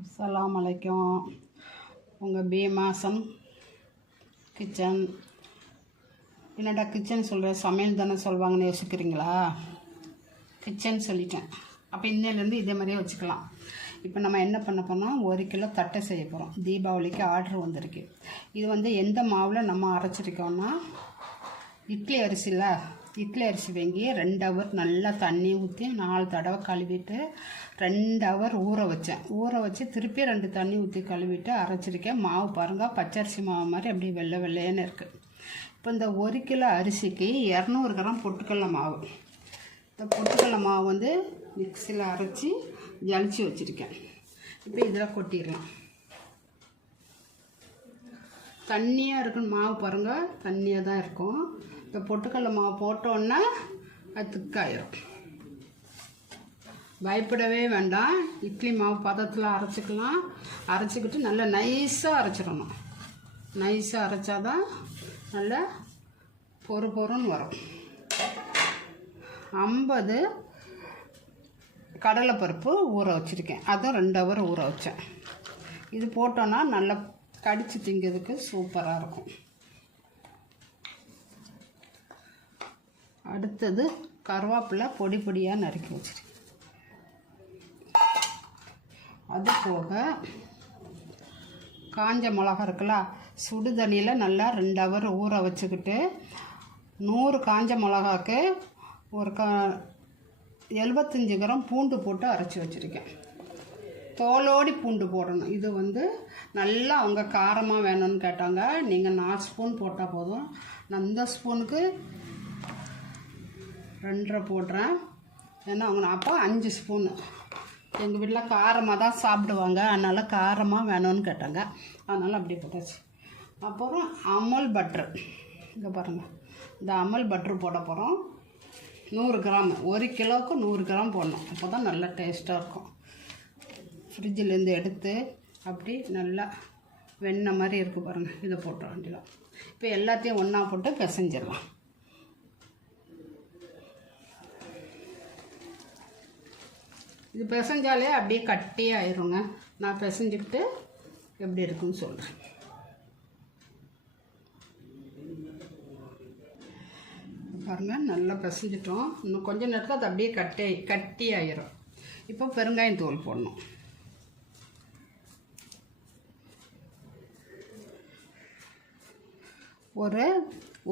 அஸ்ஸலாமு அலைக்கும். உங்கள் பீமாசம் கிச்சன். என்னடா கிச்சன் சொல்கிற, சமையல் தானே சொல்லுவாங்கன்னு யோசிக்கிறீங்களா? கிச்சன் சொல்லிட்டேன். அப்போ இன்னிலேருந்து இதே மாதிரியே வச்சுக்கலாம். இப்போ நம்ம என்ன பண்ண போனால் 1 கிலோ தட்டை செய்ய போகிறோம். தீபாவளிக்கு ஆர்டர் வந்திருக்கு. இது எந்த மாவில் நம்ம அரைச்சிருக்கோம்னா, இட்லி அரிசியில் இட்லி அரிசி வாங்கி 2 ஹவர் நல்லா தண்ணி ஊற்றி 4 தடவை கழுவிட்டு 2 ஹவர் ஊற வச்சேன். ஊற வச்சு திருப்பி 2 தண்ணி ஊற்றி கழுவிட்டு அரைச்சிருக்கேன். மாவு பாருங்கள், பச்சரிசி மாவு மாதிரி அப்படி வெள்ளை வெள்ளையன்னு இருக்குது. இப்போ இந்த 1 கிலோ அரிசிக்கு 200 கிராம் பொட்டுக்கடலை மாவு. இந்த பொட்டுக்கடலை மாவு மிக்சியில் அரைச்சி ஜலிச்சு வச்சுருக்கேன். இப்போ இதில் கொட்டிடலாம். தண்ணியாக இருக்குன்னு மாவு பாருங்கள், தண்ணியாக தான் இருக்கும். இப்போ பொட்டுக்கடலை மாவு போட்டோன்னா அது திக்காயிரும். பயப்படவே வேண்டாம். இட்லி மாவு பதத்தில் அரைச்சிக்கலாம். அரைச்சிக்கிட்டு நல்லா நைஸாக அரைச்சிடணும். நைஸாக அரைச்சாதான் நல்லா பொறுன்னு வரும். 50 கடலைப்பருப்பு ஊற வச்சுருக்கேன். அதுவும் 2 ஹவர் ஊற வச்சேன். இது போட்டோன்னா நல்லா கடிச்சு திங்கிறதுக்கு சூப்பராக இருக்கும். அடுத்தது கருவேப்பிலை பொடி பொடியாக நறுக்கி வச்சுருக்கேன். அது போக காஞ்ச மிளகா இருக்குல்ல, சுடு தண்ணியில் நல்லா 2 ஹவர் ஊற வச்சுக்கிட்டு 100 காஞ்ச மிளகாக்கு ஒரு 75 கிராம் பூண்டு போட்டு அரைச்சி வச்சுருக்கேன். தோலோடி பூண்டு போடணும். இது நல்லா அவங்க காரமாக வேணும்னு கேட்டாங்க. நீங்கள் 4 ஸ்பூன் போட்டால் போதும். நான் இந்த ஸ்பூனுக்கு 2.5 போடுறேன். ஏன்னா அவங்க அப்போ 5 ஸ்பூனு. எங்கள் வீட்டில் காரமாக தான் சாப்பிடுவாங்க, அதனால் காரமாக வேணும்னு கேட்டாங்க. அதனால் அப்படியே போட்டாச்சு. அப்புறம் அமுல் பட்ரு, இங்கே பாருங்கள், இந்த அமுல் பட்ரு போட போகிறோம். 100 கிராம், 1 கிலோவுக்கு 100 கிராம் போடணும். அப்போ தான் நல்லா டேஸ்ட்டாக இருக்கும். ஃப்ரிட்ஜிலேருந்து எடுத்து அப்படி நல்லா வெண்ணெய் மாதிரி இருக்குது பாருங்கள், இதை போட்ட வேண்டியதான். இப்போ எல்லாத்தையும் ஒன்றா போட்டு பிசைஞ்சிடலாம். இது பிசைஞ்சாலே அப்படியே கட்டியே ஆயிருங்க. நான் பிசைஞ்சிக்கிட்டு எப்படி இருக்குன்னு சொல்கிறேன். பாருங்கள், நல்லா பிசைஞ்சிட்டோம். இன்னும் கொஞ்சம் நேரத்தில் அது அப்படியே கட்டி ஆயிரும். இப்போ பெருங்காயம் தூள் போடணும்.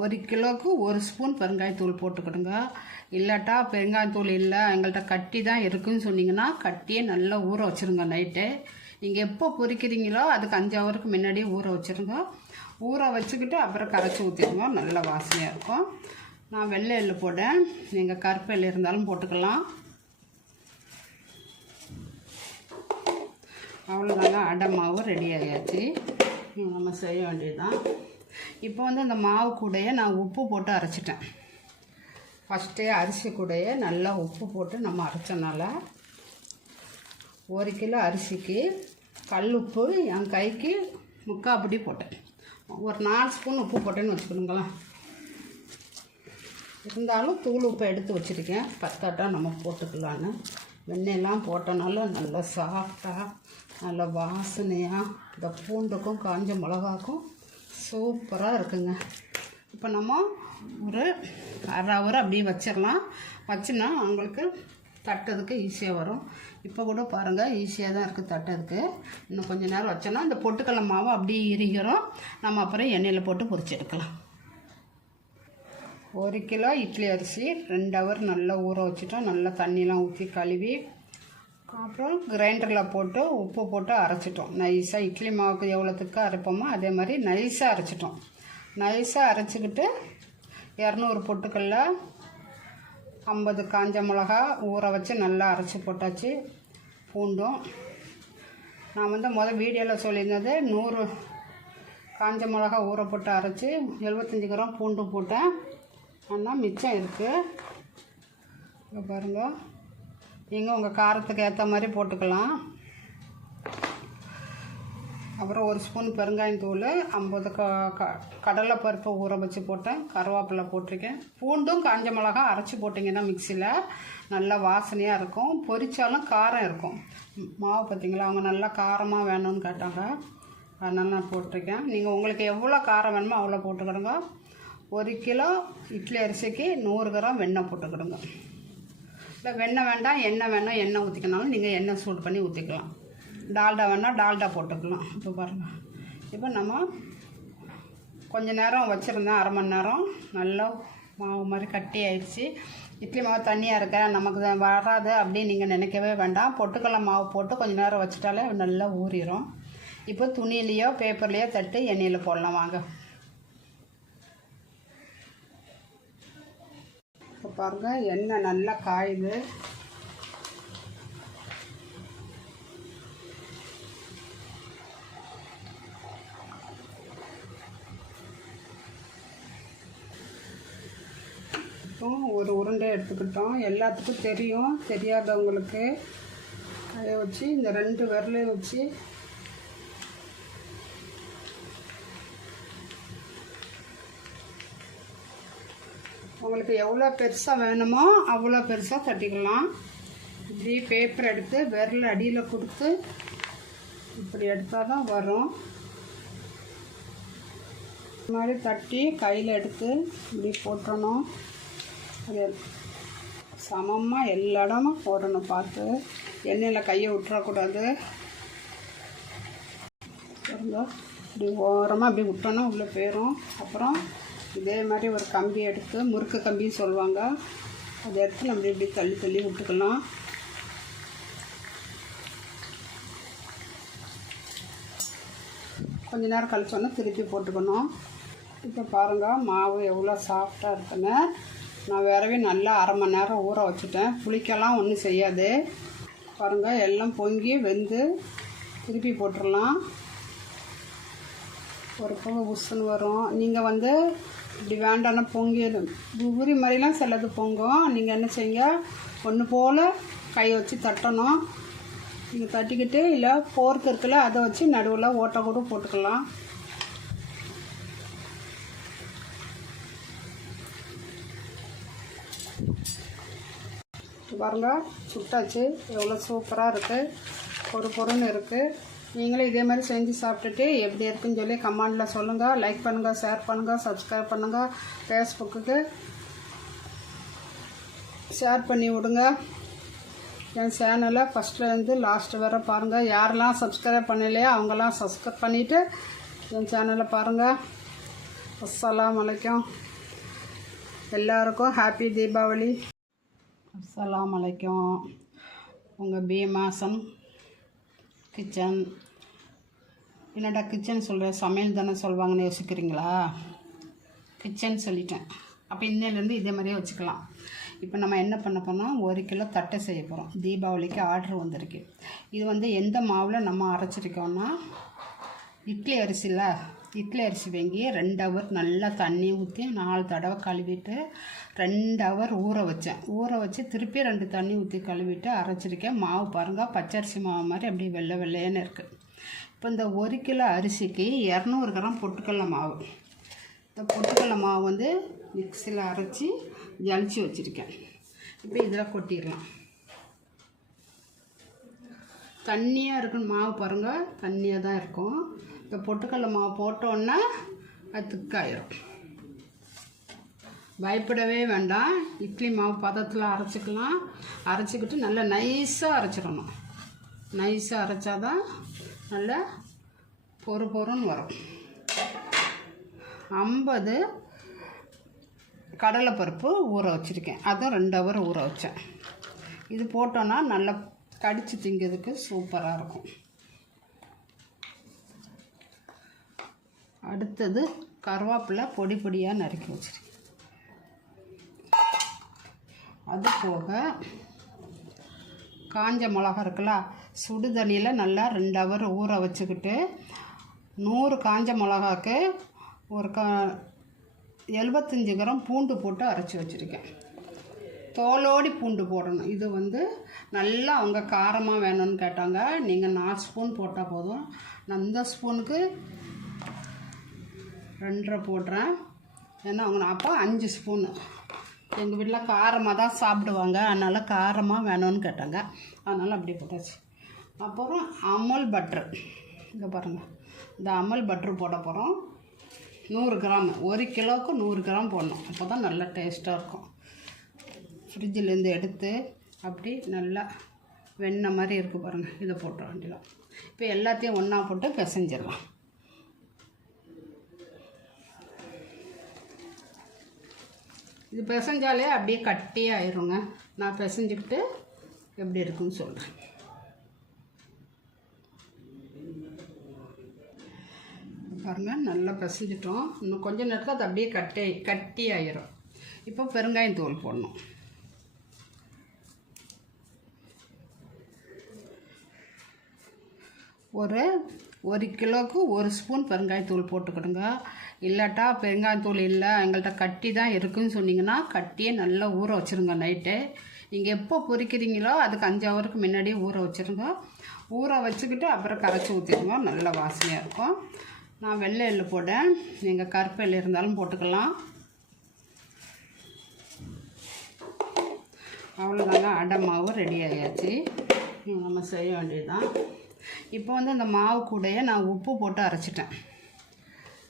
ஒரு கிலோவுக்கு 1 ஸ்பூன் பெருங்காயத்தூள் போட்டுக்கிடுங்க. இல்லாட்டா பெருங்காயத்தூள் இல்லை, எங்கள்கிட்ட கட்டி தான் இருக்குதுன்னு சொன்னீங்கன்னா கட்டியே நல்லா ஊற வச்சுருங்க. நைட்டு நீங்கள் எப்போ பொரிக்கிறீங்களோ அதுக்கு 5 ஹவருக்கு முன்னாடியே ஊற வச்சுருங்க. ஊற வச்சுக்கிட்டு அப்புறம் கரைச்சி ஊற்றிடுங்க, நல்ல வாசனையாக இருக்கும். நான் வெள்ளை எள்ளு போட்டேன், நீங்கள் கருப்பு எள்ளு இருந்தாலும் போட்டுக்கலாம். அவ்வளோதாங்க, அடை மாவு ரெடி ஆகியாச்சு. நம்ம செய்ய வேண்டியதுதான். இப்போ இந்த மாவு கூடையே நான் உப்பு போட்டு அரைச்சிட்டேன். ஃபஸ்ட்டே அரிசி கூடையே நல்லா உப்பு போட்டு நம்ம அரைச்சனால 1 கிலோ அரிசிக்கு கல் உப்பு என் கைக்கு 3/4 பிடி போட்டேன். ஒரு 4 ஸ்பூன் உப்பு போட்டேன்னு வச்சுக்கணுங்களேன். இருந்தாலும் தூள் உப்பை எடுத்து வச்சுருக்கேன், பத்தாட்டா நம்ம போட்டுக்கலான்னு. வெண்ணெயெல்லாம் போட்டனால நல்லா சாஃப்டாக நல்ல வாசனையாக இந்த பூண்டுக்கும் காஞ்ச மிளகாக்கும் சூப்பராக இருக்குங்க. இப்போ நம்ம ஒரு 1/2 ஹவர் அப்படியே வச்சிடலாம். வச்சுன்னா அவங்களுக்கு தட்டுறதுக்கு ஈஸியாக வரும். இப்போ கூட பாருங்கள், ஈஸியாக தான் இருக்குது தட்டுறதுக்கு. இன்னும் கொஞ்சம் நேரம் வச்சோன்னா இந்த பொட்டுக்கடலை மாவு அப்படியே இறுகிறோம். நம்ம அப்புறம் எண்ணெயில் போட்டு பொரிச்சு எடுக்கலாம். 1 கிலோ இட்லி அரிசி 2 ஹவர் நல்லா ஊற வச்சுட்டோம். நல்லா தண்ணியெலாம் ஊற்றி கழுவி அப்புறம் கிரைண்டரில் போட்டு உப்பு போட்டு அரைச்சிட்டோம். நைஸாக இட்லி மாவுக்கு எவ்வளோத்துக்கு அரைப்போமோ அதே மாதிரி நைஸாக அரைச்சிட்டோம். நைஸாக அரைச்சிக்கிட்டு 200 பொட்டுக்கடல, 50 காஞ்ச மிளகா ஊற வச்சு நல்லா அரைச்சி போட்டாச்சு. பூண்டும் நான் முதல் வீடியோவில் சொல்லியிருந்தது 100 காஞ்ச மிளகா ஊற போட்டு அரைச்சி 75 கிராம் பூண்டு போட்டேன். ஆனால் மிச்சம் இருக்குது. இங்கே பாருங்கள், நீங்கள் உங்கள் காரத்துக்கு ஏற்ற மாதிரி போட்டுக்கலாம். அப்புறம் 1 ஸ்பூன் பெருங்காயத்தூள், 50 கடலைப்பருப்பு ஊற வச்சு போட்டேன், கருவேப்பிலை போட்டிருக்கேன். பூண்டும் காஞ்ச மிளகா அரைச்சி போட்டிங்கன்னா மிக்சியில் நல்லா வாசனையாக இருக்கும். பொரிச்சாலும் காரம் இருக்கும். மாவு பார்த்திங்களா, அவங்க நல்லா காரமாக வேணும்னு கேட்டாங்க, அதனால் நான் போட்டிருக்கேன். நீங்கள் உங்களுக்கு எவ்வளோ காரம் வேணுமோ அவ்வளோ போட்டுக்கிடுங்க. 1 கிலோ இட்லி அரிசிக்கு 100 கிராம் வெண்ணெய் போட்டுக்கிடுங்க. இல்லை வெண்ணெய் வேண்டாம், எண்ணெய் வேணால் எண்ணெய் ஊற்றிக்கனாலும் நீங்கள் எண்ணெய் சூடு பண்ணி ஊற்றிக்கலாம். டால்டா வேணால் டால்டா போட்டுக்கலாம். இப்போ பாருங்கள், இப்போ நம்ம கொஞ்சம் நேரம் வச்சுருந்தேன், அரை மணி நேரம். நல்லா மாவு மாதிரி கட்டி ஆயிடுச்சு. இட்லி மாவு தண்ணியாக இருக்க நமக்கு வராது அப்படின்னு நீங்கள் நினைக்கவே வேண்டாம். பொட்டுக்கடலை மாவு போட்டு கொஞ்சம் நேரம் வச்சுட்டாலே நல்லா ஊறிடும். இப்போ துணியிலையோ பேப்பர்லேயோ தட்டு எண்ணெயில் போடலாம் வாங்க. இப்போ பாருங்கள், எண்ணெய் நல்லா காயுது. ஒரு உருண்டை எடுத்துக்கிட்டோம். எல்லாத்துக்கும் தெரியும், தெரியாதவங்களுக்கு கையை வச்சு இந்த 2 விரலையும் வச்சு உங்களுக்கு எவ்வளோ பெருசாக வேணுமோ அவ்வளோ பெருசாக தட்டிக்கலாம். இப்படி பேப்பர் எடுத்து விரல் அடியில் கொடுத்து இப்படி எடுத்தால் தான் வரும். இந்த மாதிரி தட்டி கையில் எடுத்து இப்படி போட்டணும். அது சமமாக எல்லா இடமும் போடணும். பார்த்து எண்ணெயில் கையை விட்டுறக்கூடாது. இப்படி ஓரமாக அப்படி விட்டோன்னா உள்ளே போயிடும். அப்புறம் இதே மாதிரி ஒரு கம்பி எடுத்து, முறுக்கு கம்பின்னு சொல்லுவாங்க, அதை எடுத்து நம்ம இப்படி தள்ளி தள்ளி விட்டுக்கலாம். கொஞ்ச நேரம் கழிச்சோன்னா திருப்பி போட்டுக்கணும். இப்போ பாருங்கள், மாவு எவ்வளோ சாஃப்டாக இருக்குன்னு. நான் வேறவே நல்லா அரை மணி நேரம் ஊற வச்சுட்டேன். புளிக்கெல்லாம் ஒன்றும் செய்யாது. பாருங்கள், எல்லாம் பொங்கி வெந்து திருப்பி போட்டுடலாம். ஒரு பொங்க உசுன்னு வரும். நீங்கள் இப்படி வேண்டாம்னா பொங்கி உரி மாதிரிலாம் சிலது பொங்கும். நீங்கள் என்ன செய்யுங்க, ஒன்று போல் கை வச்சு தட்டணும். நீங்கள் தட்டிக்கிட்டு இல்லை போர்க்கு இருக்குல்ல, அதை வச்சு நடுவில் ஓட்டை கூட போட்டுக்கலாம். பாருங்க, சுட்டாச்சு. எவ்வளோ சூப்பராக இருக்குது, பொறுன்னு இருக்குது. நீங்களும் இதே மாதிரி செஞ்சு சாப்பிட்டுட்டு எப்படி இருக்குன்னு சொல்லி கமெண்டில் சொல்லுங்கள். லைக் பண்ணுங்கள், ஷேர் பண்ணுங்கள், சப்ஸ்கிரைப் பண்ணுங்கள். ஃபேஸ்புக்குக்கு ஷேர் பண்ணி விடுங்க. என் சேனலை ஃபஸ்ட்லேருந்து லாஸ்ட்டு வரை பாருங்கள். யாரெல்லாம் சப்ஸ்கிரைப் பண்ணலையோ அவங்கெல்லாம் சப்ஸ்கிரைப் பண்ணிவிட்டு என் சேனலை பாருங்கள். அஸ்ஸலாமு அலைக்கும். எல்லாருக்கும் ஹாப்பி தீபாவளி. அஸ்ஸலாமு அலைக்கும். உங்கள் பீமாசன் கிச்சன். என்னடா கிச்சன் சொல்கிறேன், சமையல் தானே சொல்லுவாங்கன்னு யோசிக்கிறீங்களா? கிச்சன் சொல்லிட்டேன். அப்போ இன்னிலேருந்து இதே மாதிரியே வச்சுக்கலாம். இப்போ நம்ம என்ன பண்ண போனால் 1 கிலோ தட்டை செய்ய போகிறோம். தீபாவளிக்கு ஆர்டர் வந்திருக்கு. இது எந்த மாவில் நம்ம அரைச்சிருக்கோன்னா, இட்லி அரிசி வாங்கி 2 ஹவர் நல்லா தண்ணி ஊற்றி 4 தடவை கழுவிட்டு 2 ஹவர் ஊற வச்சு திருப்பி 2 தண்ணி ஊற்றி கழுவிட்டு அரைச்சிருக்கேன். மாவு பாருங்கள், பச்சரிசி மாவு மாதிரி அப்படியே வெள்ளை வெள்ளையன்னு இருக்குது. இப்போ இந்த 1 கிலோ அரிசிக்கு 200 கிராம் பொட்டுக்கடலை மாவு. இந்த பொட்டுக்கடலை மாவு மிக்சியில் அரைச்சி ஜலிச்சு வச்சுருக்கேன். இப்போ இதில் கொட்டிடலாம். தண்ணியாக இருக்குன்னு மாவு பாருங்கள், தண்ணியாக தான் இருக்கும். இப்போ பொட்டுக்கடலை மாவு போட்டோன்னா அது திக்காயிரும். பயப்படவே வேண்டாம். இட்லி மாவு பதத்தில் அரைச்சிக்கலாம். அரைச்சிக்கிட்டு நல்லா நைஸாக அரைச்சிடணும். நைஸாக அரைச்சாதான் நல்லா பொறுன்னு வரும். 50 கடலைப்பருப்பு ஊற வச்சுருக்கேன். அதுவும் 2 ஹவர் ஊற வச்சேன். இது போட்டோன்னா நல்லா கடிச்சு திங்கிறதுக்கு சூப்பராக இருக்கும். அடுத்தது கருவேப்பிலை பொடி பொடியாக நறுக்கி வச்சுருக்கேன். அது போக காஞ்ச மிளகா இருக்குல்ல, சுடு தண்ணியில் நல்லா 2 ஹவர் ஊற வச்சுக்கிட்டு 100 காஞ்ச மிளகாக்கு ஒரு 75 கிராம் பூண்டு போட்டு அரைச்சி வச்சுருக்கேன். தோலோடி பூண்டு போடணும். இது நல்லா அவங்க காரமாக வேணும்னு கேட்டாங்க. நீங்கள் 4 ஸ்பூன் போட்டால் போதும். நான் இந்த ஸ்பூனுக்கு 2.5 போடுறேன். ஏன்னா அவங்க அப்போ 5 ஸ்பூனு. எங்கள் வீட்டில் காரமாக தான் சாப்பிடுவாங்க, அதனால் காரமாக வேணும்னு கேட்டாங்க, அதனால் அப்படியே போட்டாச்சு. அப்புறம் அமுல் பட்ரு, இங்கே பாருங்கள், இந்த அமுல் பட்ரு போட போகிறோம். 100 கிராம், 1 கிலோவுக்கு 100 கிராம் போடணும். அப்போ தான் நல்லா டேஸ்ட்டாக இருக்கும். ஃப்ரிட்ஜிலேருந்து எடுத்து அப்படி நல்லா வெண்ணெய் மாதிரி இருக்குது பாருங்கள், இதை போட்ட வேண்டியதான். இப்போ எல்லாத்தையும் ஒன்றா போட்டு பிசைஞ்சிடலாம். இது பிசைஞ்சாலே அப்படியே கட்டியே ஆயிருங்க. நான் பிசைஞ்சிக்கிட்டு எப்படி இருக்குன்னு சொல்கிறேன். பாருங்கள், நல்லா பிசைஞ்சிட்டோம். இன்னும் கொஞ்சம் நேரத்தில் அது அப்படியே கட்டி ஆயிரும். இப்போ பெருங்காயம் தூள் போடணும். ஒரு கிலோவுக்கு 1 ஸ்பூன் பெருங்காயத்தூள் போட்டுக்கிடுங்க. இல்லாட்டா பெருங்காயத்தூள் இல்லை எங்கள்கிட்ட கட்டி தான் இருக்குதுன்னு சொன்னிங்கன்னா கட்டியே நல்லா ஊற வச்சுருங்க நைட்டு. நீங்கள் எப்போ பொரிக்கிறீங்களோ அதுக்கு 5 ஹவருக்கு முன்னாடியே ஊற வச்சுருங்க. ஊற வச்சுக்கிட்டு அப்புறம் கரைச்சி ஊற்றிடுங்க, நல்ல வாசனையாக இருக்கும். நான் வெள்ளை எள்ளு போட்டேன், நீங்கள் கருப்பு எள்ளு இருந்தாலும் போட்டுக்கலாம். அவ்வளோதாங்க, அடை மாவு ரெடி ஆகியாச்சு. நம்ம செய்ய வேண்டியதுதான். இப்போ வந்து இந்த மாவு கூடையே நான் உப்பு போட்டு அரைச்சிட்டேன்.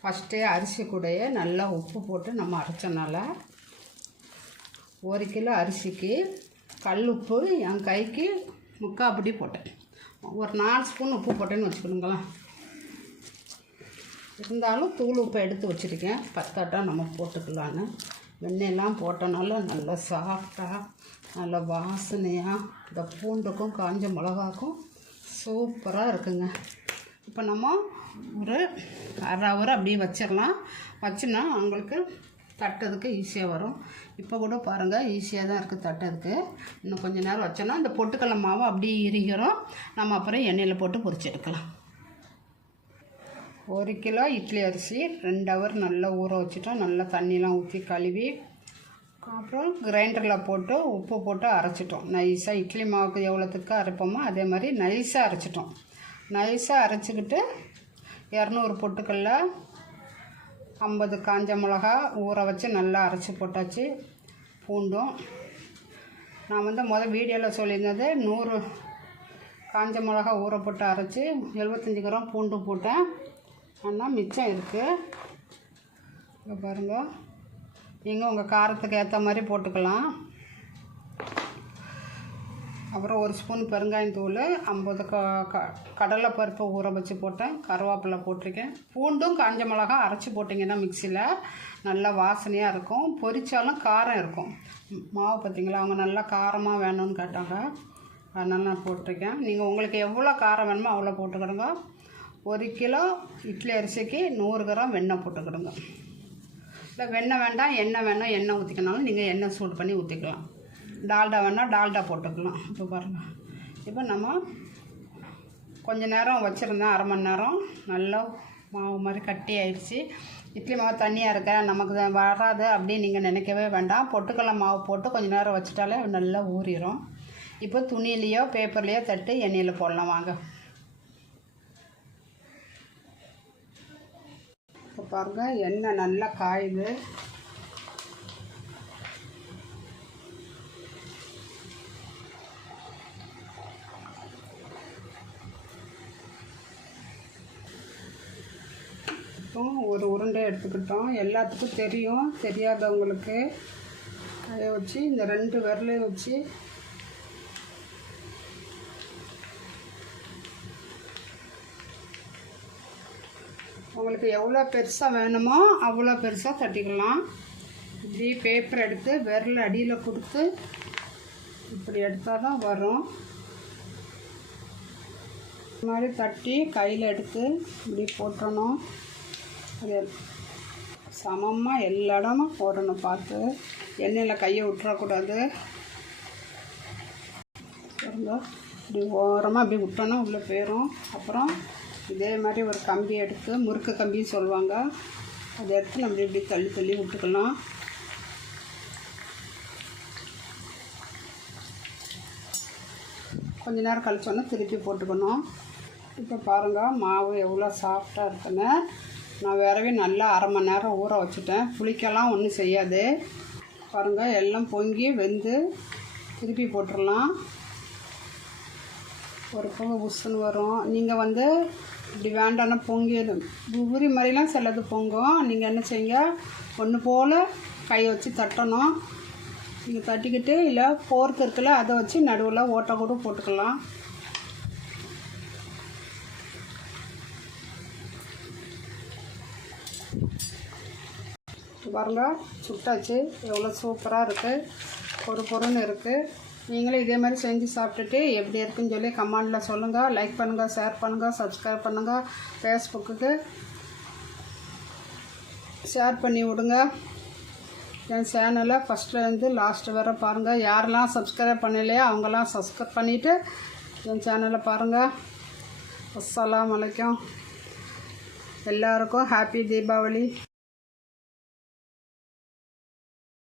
ஃபஸ்ட்டே அரிசி கூடையே நல்லா உப்பு போட்டு நம்ம அரைச்சனால 1 கிலோ அரிசிக்கு கல் உப்பு என் கைக்கு 3/4 பிடி போட்டேன். ஒரு 4 ஸ்பூன் உப்பு போட்டேன்னு வச்சுக்கணுங்களேன். இருந்தாலும் தூள் உப்பை எடுத்து வச்சுருக்கேன், பத்தாட்டா நம்ம போட்டுக்கலான்னு. வெண்ணெயெல்லாம் போட்டனால நல்லா சாஃப்டாக நல்ல வாசனையாக இந்த பூண்டுக்கும் காஞ்ச மிளகாக்கும் சூப்பராக இருக்குங்க. இப்போ நம்ம ஒரு 1/2 ஹவர் அப்படியே வச்சிடலாம். வச்சுன்னா அவங்களுக்கு தட்டுறதுக்கு ஈஸியாக வரும். இப்போ கூட பாருங்கள், ஈஸியாக தான் இருக்குது தட்டுறதுக்கு. இன்னும் கொஞ்சம் நேரம் வச்சோன்னா இந்த பொட்டுக்கடலை மாவு அப்படியே இறுகிறோம். நம்ம அப்புறம் எண்ணெயில் போட்டு பொரிச்சு எடுக்கலாம். 1 கிலோ இட்லி அரிசி 2 ஹவர் நல்லா ஊற வச்சுட்டோம். நல்லா தண்ணிலாம் ஊற்றி கழுவி அப்புறம் கிரைண்டரில் போட்டு உப்பு போட்டு அரைச்சிட்டோம். நைஸாக இட்லி மாவுக்கு எவ்வளோத்துக்கு அரைப்போமோ அதே மாதிரி நைஸாக அரைச்சிட்டோம். நைஸாக அரைச்சிக்கிட்டு 200 பொட்டுக்கல்ல 50 காஞ்ச மிளகா ஊற வச்சு நல்லா அரைச்சி போட்டாச்சு. பூண்டும் நான் வந்து வீடியோவில் சொல்லியிருந்தது 100 காஞ்ச மிளகா ஊற போட்டு அரைச்சி 75 கிராம் பூண்டு போட்டேன். ஆனால் மிச்சம் இருக்குது. இங்கே பாருங்கள், நீங்கள் உங்கள் காரத்துக்கு ஏற்ற மாதிரி போட்டுக்கலாம். அப்புறம் 1 ஸ்பூன் பெருங்காயத்தூள், 50 கடலைப்பருப்பு ஊற வச்சு போட்டேன், கருவேப்பிலை போட்டிருக்கேன். பூண்டும் காஞ்ச மிளகா அரைச்சி போட்டிங்கன்னா மிக்சியில் நல்லா வாசனையாக இருக்கும். பொரிச்சாலும் காரம் இருக்கும். மாவு பார்த்திங்களா, அவங்க நல்லா காரமாக வேணும்னு கேட்டாங்க, அதனால் நான் போட்டிருக்கேன். நீங்கள் உங்களுக்கு எவ்வளோ காரம் வேணுமோ அவ்வளோ போட்டுக்கிடுங்க. 1 கிலோ இட்லி அரிசிக்கு 100 கிராம் வெண்ணெய் போட்டுக்கிடுங்க. இல்லை வெண்ணெய் வேண்டாம், எண்ணெய் வேணால் எண்ணெய் ஊற்றிக்கனாலும் நீங்கள் எண்ணெய் சூடு பண்ணி ஊற்றிக்கலாம். டால்டா வேணால் டால்டா போட்டுக்கலாம். இப்போ பாருங்கள், இப்போ நம்ம கொஞ்சம் நேரம் வச்சுருந்தேன், 1/2 மணி நேரம். நல்லா மாவு மாதிரி கட்டி ஆயிடுச்சு. இட்லி மாவு தண்ணியாக இருக்க நமக்கு வராது அப்படின்னு நீங்கள் நினைக்கவே வேண்டாம். பொட்டுக்கடலை மாவு போட்டு கொஞ்சம் நேரம் வச்சுட்டாலே நல்லா ஊறிடும். இப்போ துணியிலையோ பேப்பர்லேயோ தட்டு எண்ணெயில் போடலாம் வாங்க. இப்போ பாருங்கள், எண்ணெய் நல்லா காயுது. இப்போ ஒரு உருண்டை எடுத்துக்கிட்டோம். எல்லாத்துக்கும் தெரியும், தெரியாதவங்களுக்கு கையை வச்சு இந்த 2 விரலையும் வச்சு உங்களுக்கு எவ்வளோ பெருசாக வேணுமோ அவ்வளோ பெருசாக தட்டிக்கலாம். இப்படி பேப்பர் எடுத்து விரல் அடியில் கொடுத்து இப்படி எடுத்தால் தான் வரும். இந்த மாதிரி தட்டி கையில் எடுத்து இப்படி போட்டணும். அது சமமாக எல்லா இடமும் போடணும். பார்த்து எண்ணெயில் கையை விட்டுறக்கூடாது. இப்படி ஓரமாக அப்படி விட்டோன்னா உள்ளே போயிடும். அப்புறம் இதே மாதிரி ஒரு கம்பி எடுத்து, முறுக்கு கம்பின்னு சொல்லுவாங்க, அதை எடுத்து நம்ம இப்படி தள்ளி தள்ளி விட்டுக்கலாம். கொஞ்ச நேரம் கழிச்சோன்னா திருப்பி போட்டுக்கணும். இப்போ பாருங்கள் மாவு எவ்வளோ சாஃப்டாக இருக்குன்னு. நான் விரவி நல்லா அரை மணி நேரம் ஊற வச்சுட்டேன். புளிக்கெல்லாம் ஒன்றும் செய்யாது. பாருங்கள் எல்லாம் பொங்கி வெந்து திருப்பி போட்டுடலாம். ஒரு பொங்க புஷ்ஷுன்னு வரும். நீங்கள் வந்து இப்படி வேண்டான்னா பொங்கிடும். உதிரி மாதிரிலாம் சிலது பொங்கும். நீங்கள் என்ன செய்யுங்க, ஒன்று போல் கை வச்சு தட்டணும். நீங்கள் தட்டிக்கிட்டு இல்லை போர்க்கு இருக்குல்ல அதை வச்சு நடுவில் ஓட்டை கூட போட்டுக்கலாம். பாருங்கள் சுட்டாச்சு, எவ்வளோ சூப்பராக இருக்குது, பொறுன்னு இருக்குது. நீங்களும் இதே மாதிரி செஞ்சு சாப்பிட்டுட்டு எப்படி இருக்குன்னு சொல்லி கமெண்டில் சொல்லுங்கள். லைக் பண்ணுங்கள், ஷேர் பண்ணுங்கள், சப்ஸ்கிரைப் பண்ணுங்கள். ஃபேஸ்புக்குக்கு ஷேர் பண்ணி விடுங்க. என் சேனலை ஃபஸ்ட்லேருந்து லாஸ்ட்டு வரை பாருங்கள். யாரெல்லாம் சப்ஸ்கிரைப் பண்ணலையோ அவங்கெல்லாம் சப்ஸ்கிரைப் பண்ணிவிட்டு என் சேனலை பாருங்கள். அஸ்ஸலாமு அலைக்கும். எல்லாருக்கும் ஹாப்பி தீபாவளி.